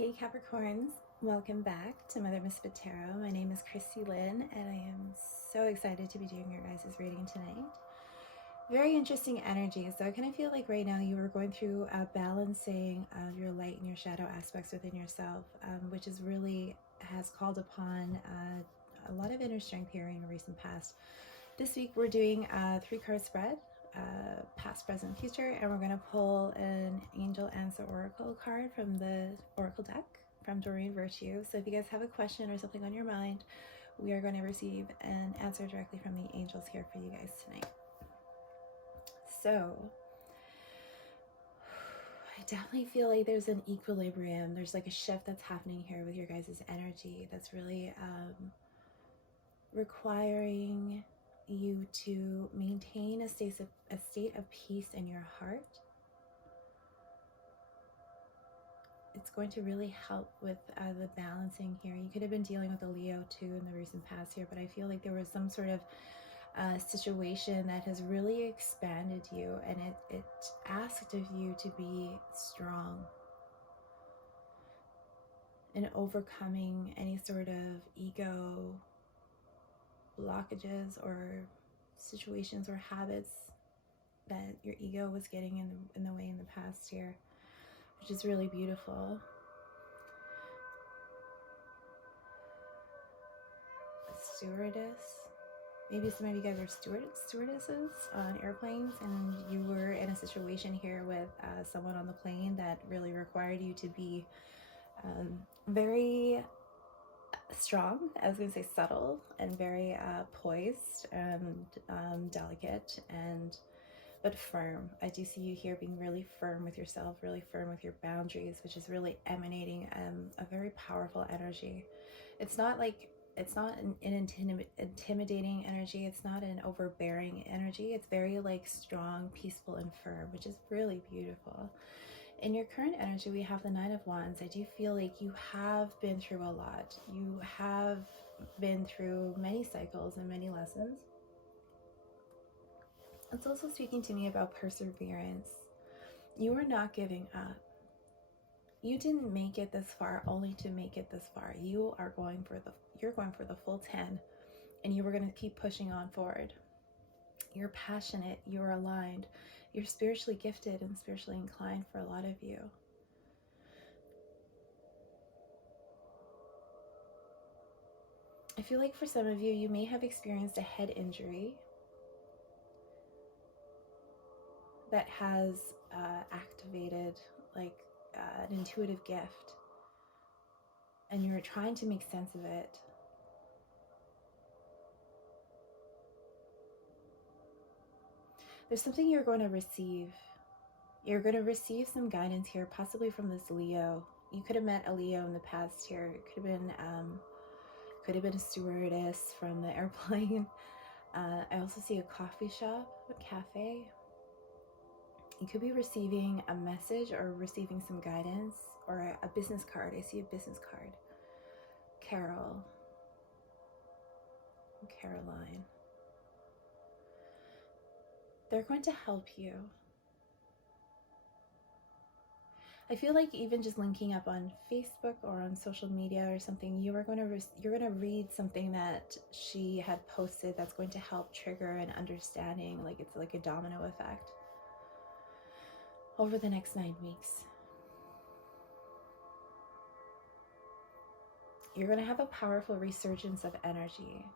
Hey Capricorns, welcome back to Mother Misfit Tarot. My name is Christy Lynn and I am so excited to be doing your guys' reading tonight. Very interesting energy. So I kind of feel like right now you are going through a balancing of your light and your shadow aspects within yourself, which is really has called upon a lot of inner strength here in the recent past. This week we're doing a 3-card spread, past, present, future, and we're going to pull an Angel Answer Oracle card from the Oracle deck from Doreen Virtue. So if you guys have a question or something on your mind, we are going to receive an answer directly from the angels here for you guys tonight. So I definitely feel like there's an equilibrium. There's like a shift that's happening here with your guys' energy that's really requiring you to maintain a state of peace in your heart. It's going to really help with the balancing here. You could have been dealing with a Leo too in the recent past here, but I feel like there was some sort of situation that has really expanded you, and it asked of you to be strong in overcoming any sort of ego blockages or situations or habits that your ego was getting in the way in the past here, which is really beautiful. A stewardess. Maybe some of you guys are stewardesses on airplanes, and you were in a situation here with someone on the plane that really required you to be very strong, I was going to say subtle, and very poised and delicate, but firm. I do see you here being really firm with yourself, really firm with your boundaries, which is really emanating a very powerful energy. It's not an intimidating energy. It's not an overbearing energy. It's very like strong, peaceful, and firm, which is really beautiful. In your current energy, we have the 9 of Wands. I do feel like you have been through a lot. You have been through many cycles and many lessons. It's also speaking to me about perseverance. You are not giving up. You didn't make it this far only to make it this far. You're going for the full 10, and you were going to keep pushing on forward. You're passionate, you're aligned, you're spiritually gifted and spiritually inclined for a lot of you. I feel like for some of you, you may have experienced a head injury that has activated like an intuitive gift, and you're trying to make sense of it. There's something you're going to receive. You're going to receive some guidance here, possibly from this Leo. You could have met a Leo in the past here. It could have been a stewardess from the airplane. I also see a coffee shop, a cafe. You could be receiving a message or receiving some guidance, or a business card. I see a business card. Carol. Caroline. They're going to help you. I feel like even just linking up on Facebook or on social media or something, you're going to read something that she had posted that's going to help trigger an understanding. Like it's like a domino effect over the next 9 weeks. You're going to have a powerful resurgence of energy.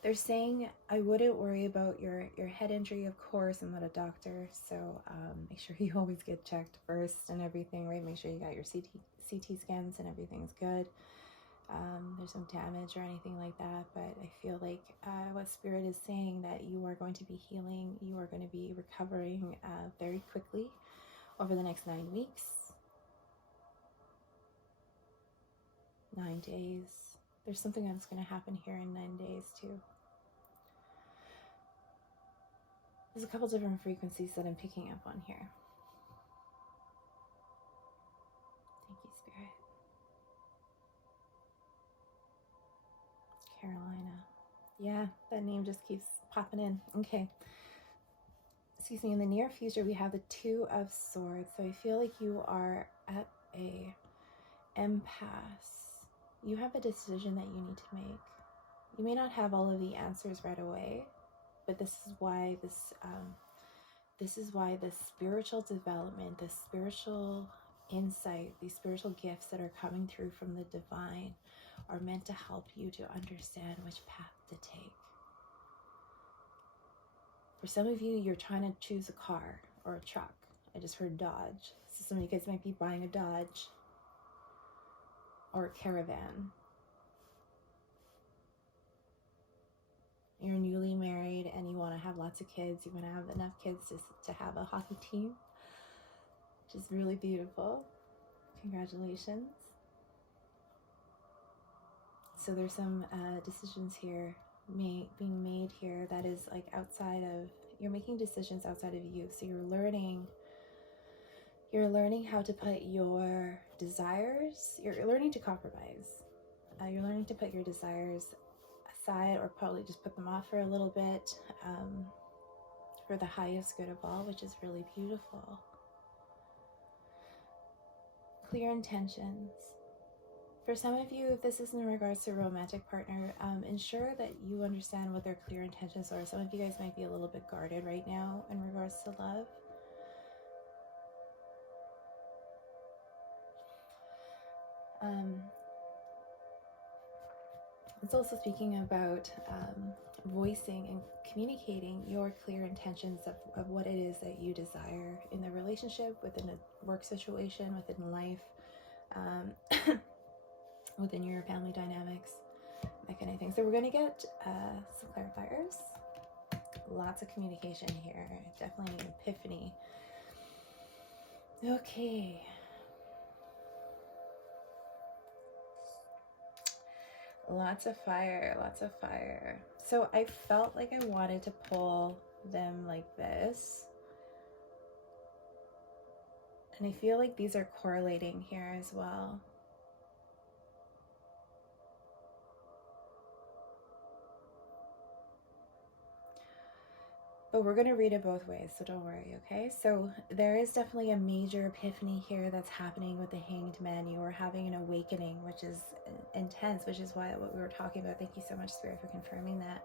They're saying, I wouldn't worry about your head injury. Of course, I'm not a doctor, so make sure you always get checked first and everything, right? Make sure you got your CT scans and everything's good. There's no damage or anything like that, but I feel like what Spirit is saying, that you are going to be healing, you are going to be recovering very quickly over the next 9 weeks. 9 days. There's something that's going to happen here in 9 days too. There's a couple different frequencies that I'm picking up on here. Thank you, Spirit. Carolina. Yeah, that name just keeps popping in. Okay. excuse me, in the near future, we have the Two of Swords. So I feel like you are at a impasse. You have a decision that you need to make. You may not have all of the answers right away, but this is why this spiritual development, this spiritual insight, these spiritual gifts that are coming through from the divine are meant to help you to understand which path to take. For some of you, you're trying to choose a car or a truck. I just heard Dodge. So some of you guys might be buying a Dodge or a caravan. You're newly married and you want to have lots of kids. You want to have enough kids to have a hockey team, which is really beautiful. Congratulations. So there's some decisions here being made here that is like outside of, you're making decisions outside of you. So you're learning how to put your desires, you're learning to compromise. You're learning to put your desires aside, or probably just put them off for a little bit, for the highest good of all, which is really beautiful. Clear intentions. For some of you, if this is in regards to a romantic partner, ensure that you understand what their clear intentions are. Some of you guys might be a little bit guarded right now in regards to love. It's also speaking about voicing and communicating your clear intentions of what it is that you desire in the relationship, within a work situation, within life, within your family dynamics, that kind of thing. So we're going to get some clarifiers. Lots of communication here. Definitely an epiphany. Okay. Lots of fire, lots of fire. So I felt like I wanted to pull them like this. And I feel like these are correlating here as well. But we're going to read it both ways, so don't worry, okay? So there is definitely a major epiphany here that's happening with the Hanged Man. You are having an awakening, which is intense, which is what we were talking about. Thank you so much, Spirit, for confirming that.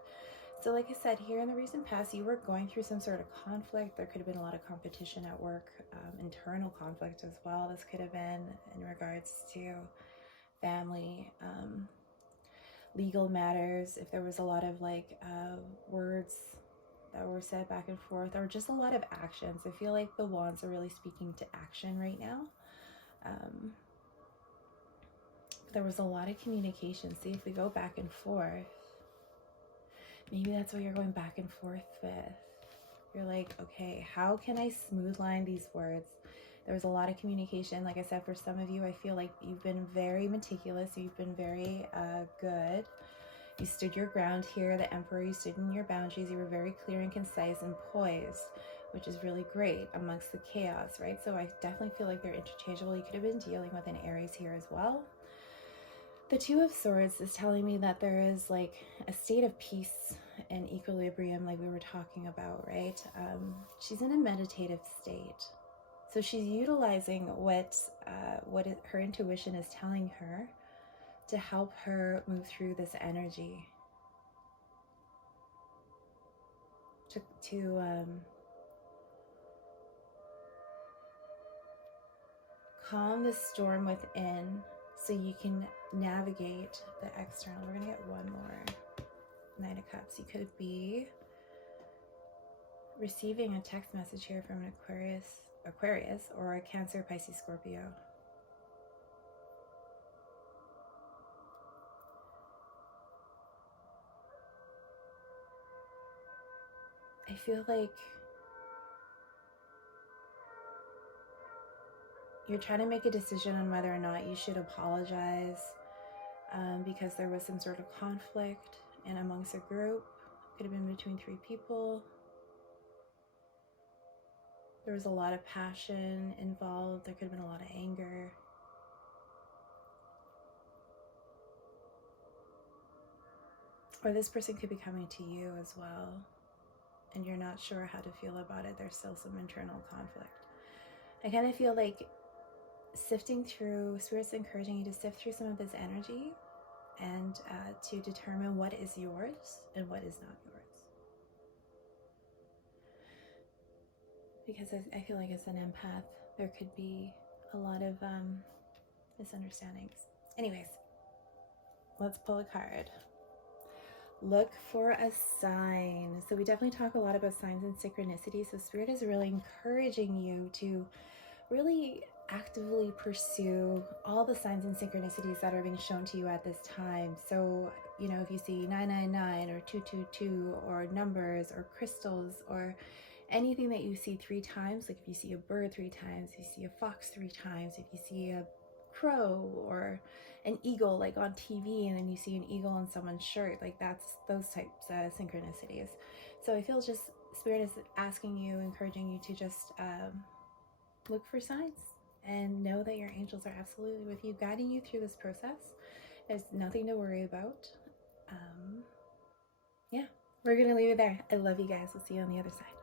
So like I said, here in the recent past, you were going through some sort of conflict. There could have been a lot of competition at work, internal conflict as well. This could have been in regards to family, legal matters. If there was a lot of like words that were said back and forth, or just a lot of actions. I feel like the wands are really speaking to action right now. There was a lot of communication. See, if we go back and forth, maybe that's what you're going back and forth with. You're like, okay, how can I smooth line these words? There was a lot of communication. Like I said, for some of you, I feel like you've been very meticulous. You've been very good. You stood your ground here. The Emperor, you stood in your boundaries. You were very clear and concise and poised, which is really great amongst the chaos, right? So I definitely feel like they're interchangeable. You could have been dealing with an Aries here as well. The Two of Swords is telling me that there is like a state of peace and equilibrium, like we were talking about, right? She's in a meditative state. So she's utilizing what her intuition is telling her to help her move through this energy, to calm the storm within so you can navigate the external. We're going to get one more. Knight of Cups. You could be receiving a text message here from an Aquarius or a Cancer, Pisces, Scorpio. I feel like you're trying to make a decision on whether or not you should apologize because there was some sort of conflict and amongst a group. Could have been between 3 people. There was a lot of passion involved. There could have been a lot of anger. Or this person could be coming to you as well. and you're not sure how to feel about it. There's still some internal conflict. I kind of feel like sifting through, Spirit's encouraging you to sift through some of this energy and to determine what is yours and what is not yours. Because I feel like as an empath, there could be a lot of misunderstandings. Anyways, let's pull a card. Look for a sign. So we definitely talk a lot about signs and synchronicities. So Spirit is really encouraging you to really actively pursue all the signs and synchronicities that are being shown to you at this time. So, you know, if you see 999 or 222 or numbers or crystals or anything that you see 3 times, like if you see a bird 3 times, you see a fox 3 times, if you see a crow or an eagle like on TV and then you see an eagle on someone's shirt, like that's those types of synchronicities. So I feel just Spirit is asking you, encouraging you to just look for signs and know that your angels are absolutely with you, guiding you through this process. There's nothing to worry about. Yeah, we're gonna leave it there. I love you guys. We'll see you on the other side.